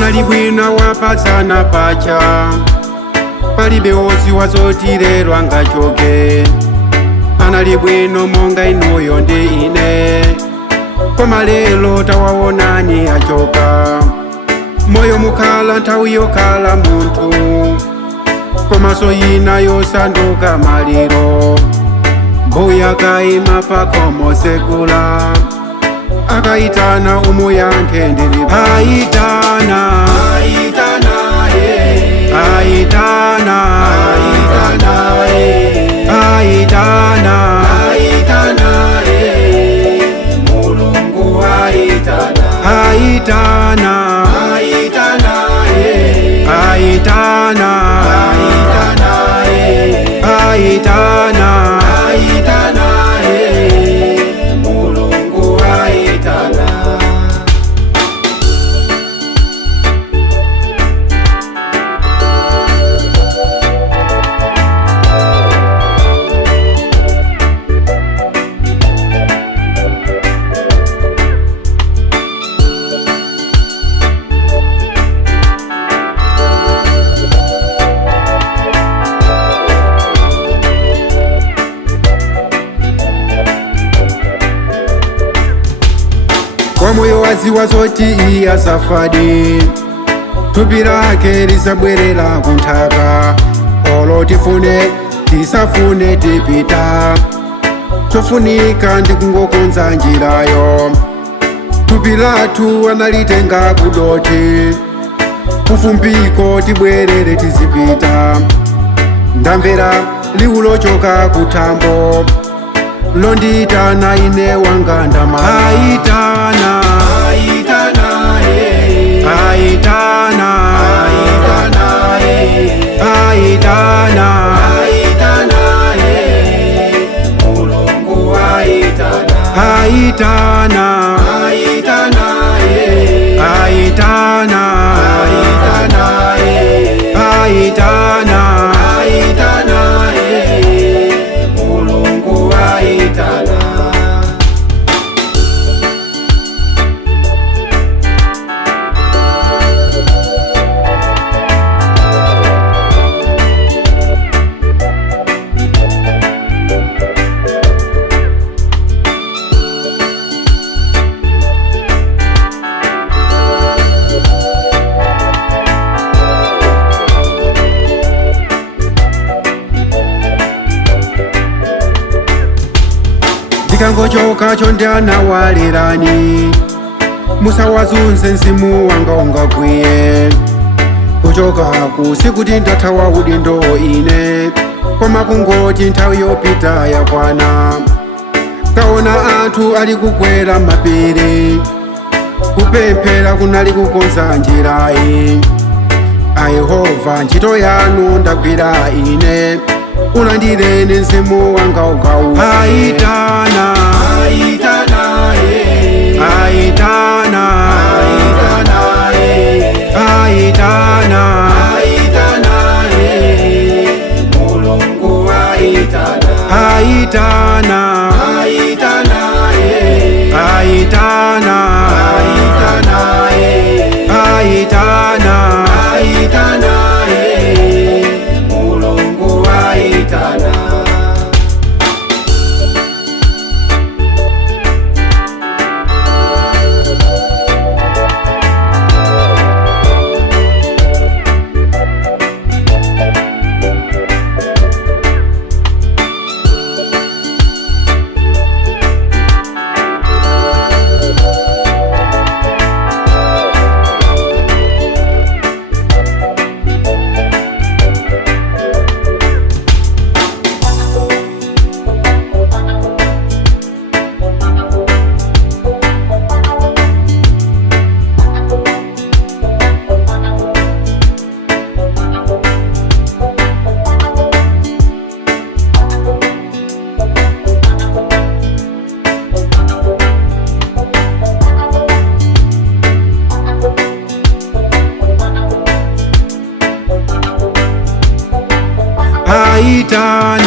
Panali bwino wapatsana pacha, palibe wodziwa zoti lero angachoke. Anali bwino monga inuyo ndi ine, koma lero tawaonani achoka. Moyo mukhala nthawi yokhala munthu, komanso ina yosanduka maliro. Mbuya akayima pakhomo sekula, akayitana umuyankhe ndili Aitana, Aitana, Aitana, Aitana, Aitana, Mulungu Aitana, Aitana, Aitana, Aitana, Aitana, Aitana, Mulungu Aitana. Kwa moyo waziwa zoti iya safari, thupi lake lisabwerera kunthaka. Olo tifune tisafune tipita, chofunika ndi kungokonza njirayo. Thupi lathu analitenga kudoti, kufumbiko tibwerere tizipita. Ndamvera liwu lochoka kuthambo, londitana ine wanga ndama Aitana, Aitana, Aitana, Aitana, Aitana, Mulungu Aitana, Aitana, Aitana, Aitana, Aitana, Aitana, Mulungu Aitana. Ndikangochoka chonde anawalirani, musawazunze mzimu wanga ungakwiye. Kuchoka sikuti ndathawa udindo ine, koma kungoti nthawi yopita yakwana. Kaona anthu ali kukwera mapiri, kupemphera kunali kukonza njirayi. Ayehova ntchito yanu ndagwira ine, ulandireni mzimu wanga ugawa. Aitana, Aitana, Aitana, Aitana, Aitana, Mulungu Aitana, Aitana, Aitana, Aitana, Aitana, Aitana, Mulungu Aitana. Aitana.